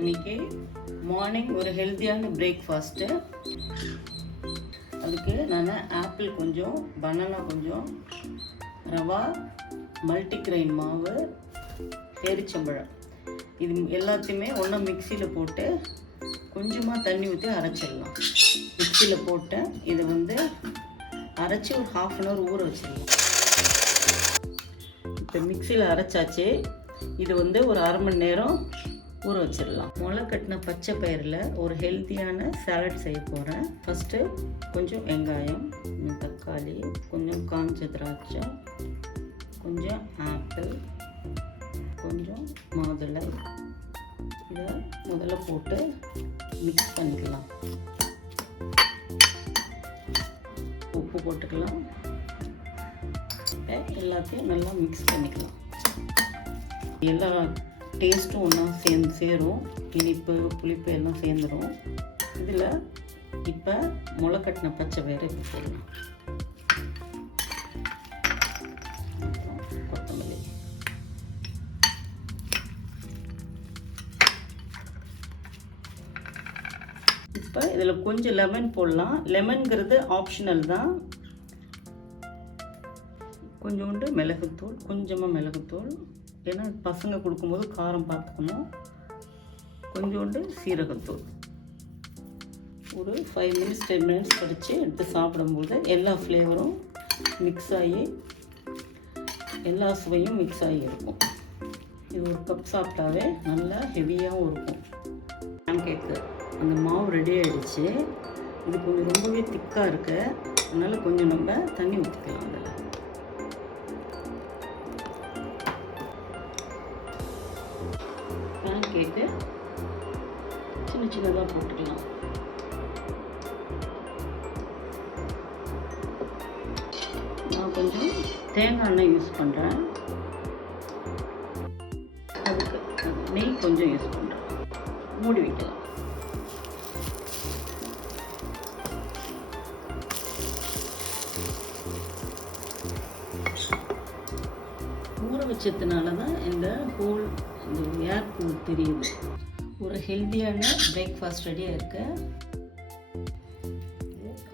இன்றைக்கி மார்னிங் ஒரு ஹெல்த்தியான பிரேக்ஃபாஸ்ட்டு. அதுக்கு நான் ஆப்பிள் கொஞ்சம், பனானா கொஞ்சம், ரவா, மல்டிக்ரெயின் மாவு, பேரிச்சம்பழம் இது எல்லாத்தையுமே ஒன்றா மிக்சியில் போட்டு கொஞ்சமாக தண்ணி ஊற்றி அரைச்சிடலாம். மிக்சியில் போட்டு இதை அரைச்சி ஒரு 1/2 அன் ஹவர் ஊற வச்சிடலாம். இப்போ மிக்சியில் அரைச்சாச்சு. இது ஒரு 1/2 மணி நேரம் ஊற வச்சிடலாம். முளை கட்டின பச்சை பயிரில் ஒரு ஹெல்த்தியான சாலட் செய்ய போகிறேன். ஃபஸ்ட்டு கொஞ்சம் வெங்காயம், கொஞ்சம் தக்காளி, கொஞ்சம் காஞ்ச திராட்சை, கொஞ்சம் ஆப்பிள், கொஞ்சம் மாதுளை. இதை முதல்ல போட்டு மிக்ஸ் பண்ணிக்கலாம். உப்பு போட்டுக்கலாம். எல்லாத்தையும் நல்லா மிக்ஸ் பண்ணிக்கலாம். எல்லா டேஸ்ட்டும் ஒன்றா சேரும். இனிப்பு, புளிப்பு எல்லாம் சேர்ந்துடும். இதில் இப்போ முளை கட்டின பச்சை பயிரை போட்டுக்கலாம். கொத்தமல்லி, இப்போ இதில் கொஞ்சம் லெமன் போடலாம். லெமன்கிறது ஆப்ஷனல் தான். கொஞ்சோண்டு மிளகுத்தூள், கொஞ்சமாக மிளகுத்தூள், ஏன்னா பசங்க கொடுக்கும்போது காரம் பார்த்துக்கணும். கொஞ்சோண்டு சீரகத்தூள். ஒரு 5 மினிட்ஸ் 10 மினிட்ஸ் கழித்து எடுத்து சாப்பிடும்போது எல்லா ஃப்ளேவரும் மிக்ஸ் ஆகி, எல்லா சுவையும் மிக்ஸ் ஆகி இருக்கும். இது ஒரு கப் சாப்பிட்டாவே நல்லா ஹெவியாகவும் இருக்கும். பேன்கேக்கு அந்த மாவு ரெடி ஆகிடுச்சு. இது கொஞ்சம் ரொம்பவே திக்காக இருக்கு. அதனால் கொஞ்சம் நம்ம தண்ணி ஊற்றிக்கலாம். அதில் பேன்கேக்கு சின்ன சின்னதாக போட்டுக்கலாம். நான் கொஞ்சம் தேங்காய் எண்ணெய் யூஸ் பண்ணுறேன். அதுக்கு நெய் கொஞ்சம் யூஸ் பண்ணுறேன். மூடி வைக்கலாம். ஊற வச்சதுனால தான் இந்த ஏர் கூல் தெரியுது. ஒரு ஹெல்த்தியான பிரேக்ஃபாஸ்ட் ரெடியாக இருக்கு.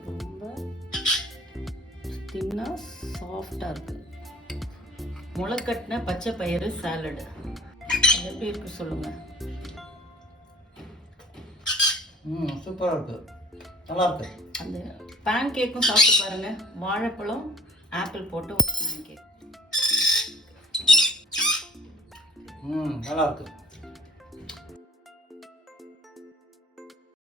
ரொம்ப தின்னாக சாஃப்டாக இருக்குது. முளைக்கட்டின பச்சை பயிறு சாலடு. அது எப்படி இருக்குது சொல்லுங்கள். சூப்பராக இருக்குது, நல்லா இருக்கு. அந்த பேன் கேக்கும் சாப்பிட்டு பாருங்கள். வாழைப்பழம், ஆப்பிள் போட்டு ஒரு பேன் கேக். நல்லா இருக்கு.